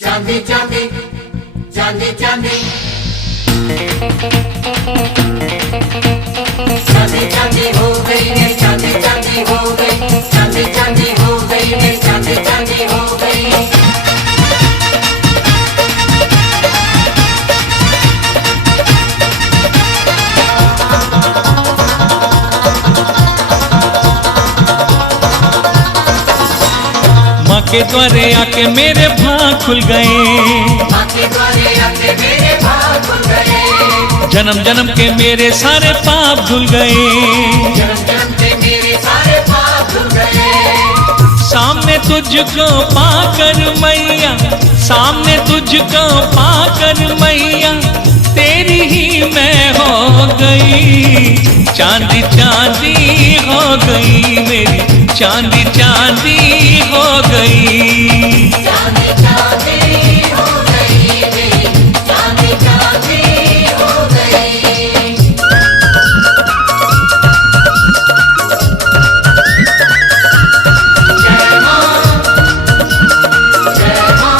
चांदी चांदी चांदी चांदी चांदी चांदी हो गई है, चांदी चांदी हो गई, चांदी चांदी हो गई है, चांदी चांदी हो गई। माँ के द्वारे आके मेरे भाग खुल गए, माँ के द्वारे आके मेरे भाग खुल गए, जन्म जन्म के मेरे सारे पाप धुल गए, जन्म जन्म के मेरे सारे पाप धुल गए। सामने तुझको पाकर मैया, सामने तुझको पाकर मैया, तेरी ही मैं हो गई, चांदी चांदी हो गई मेरी, चांदी चांदी हो गई। चांदी चांदी हो गई मेरी, चांदी चांदी हो गई। जय माँ, जय माँ।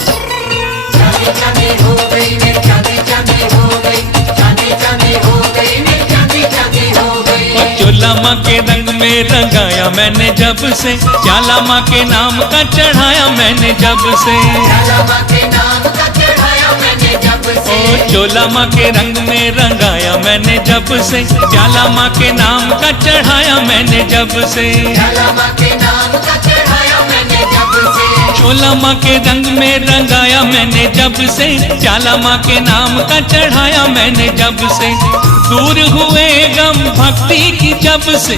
चांदी चांदी हो गई मेरी, चांदी चांदी हो गई, चांदी चांदी हो गई मेरी, चांदी चांदी हो गई। चोला माँ के रंग में रंगाया मैंने जब से, चाला माँ के नाम का चढ़ाया मैंने जब से, चाला माँ के नाम का चढ़ाया मैंने जब से, ओ चोला माँ के रंग में रंगाया मैंने जब से, चाला माँ के नाम का चढ़ाया मैंने जब से, चाला माँ के नाम का चढ़ाया मैंने जब से। चोला माँ के रंग में रंगाया मैंने जब से, चाला माँ के नाम का चढ़ाया मैंने जब से, दूर हुए गम भक्ति की जब से,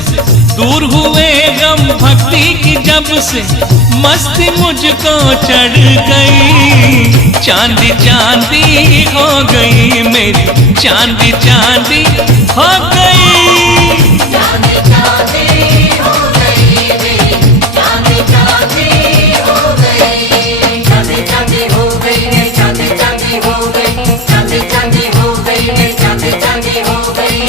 दूर हुए गम भक्ति की जब से, मस्ती मुझको चढ़ गई, चांदी चांदी हो गई मेरी, चांदी चांदी हो गई। चांदी चांदी हो गई मेरी, चांदी चांदी हो गई, चांदी चांदी हो गई मेरी, चांदी चांदी हो गई, चांदी चांदी हो गई मेरी, चांदी चांदी हो गई।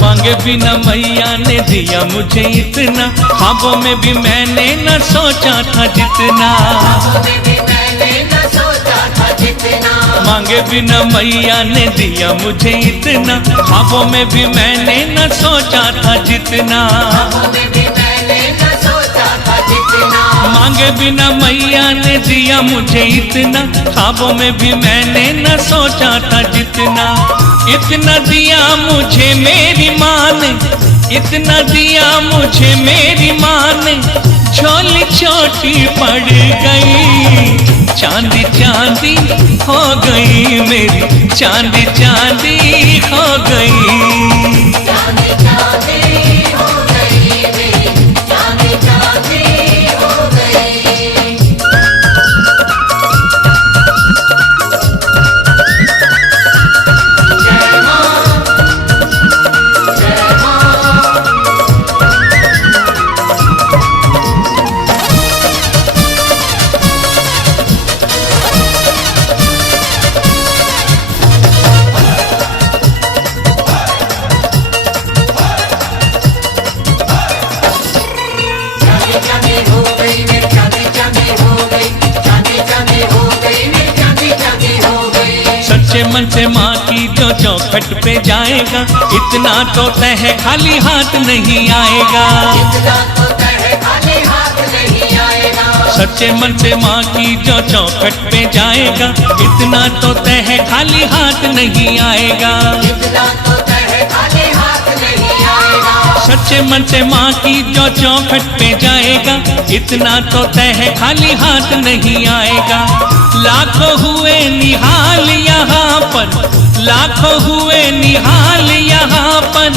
मांगे बिना मैया ने दिया मुझे इतना, ख्वाबों में भी मैंने न सोचा था जितना, में भी मैंने न सोचा था जितना, मांगे बिना मैया ने दिया मुझे इतना, ख्वाबों में भी मैंने न सोचा था जितना, में भी मैंने न सोचा था जितना, मांगे बिना मैया ने दिया मुझे इतना, ख्वाबों में भी मैंने न सोचा था जितना, इतना दिया मुझे मेरी माँ ने, इतना दिया मुझे मेरी माँ ने, झोली छोटी पड़ गई, चांदी चांदी हो गई मेरी, चांदी चांदी हो गई। चांदी चांदी हो गई मेरी, चांदी चांदी हो गई। जय माँ, जय माँ। चांदी चांदी हो गई मेरी, चांदी चांदी हो गई, चांदी चांदी हो गई मेरी, चांदी चांदी हो गई। सच्चे मन से माँ की जो चौखट पे जाएगा, इतना तो तय खाली हाथ नहीं आएगा, इतना तो तय खाली हाथ नहीं आएगा, सच्चे मन से माँ की जो चौखट पे जाएगा, इतना तो तय खाली हाथ नहीं आएगा, इतना तो तय खाली हाथ नहीं आएगा, सच्चे मन से माँ की जो चौखट पे जाएगा, इतना तो तय खाली हाथ नहीं आएगा, लाखों हुए निहाल यहाँ पर, लाखों हुए निहाल यहाँ पर,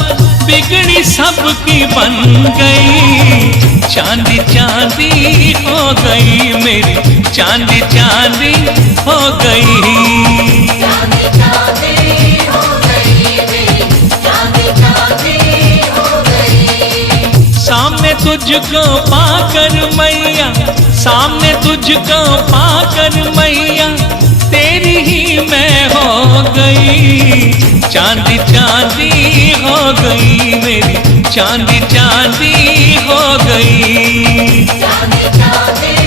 बिगड़ी सबकी बन गई, चांदी चांदी हो गई मेरी, चांदी चांदी हो गई। चांदी चांदी हो गई मेरी, चांदी चांदी हो गई। सामने तुझको पाकर मैया, सामने तुझको पाकर मैया, तेरी ही मैं हो गई, चांदी चांदी हो गई मेरी, चांदी चांदी हो गई। चांदी चांदी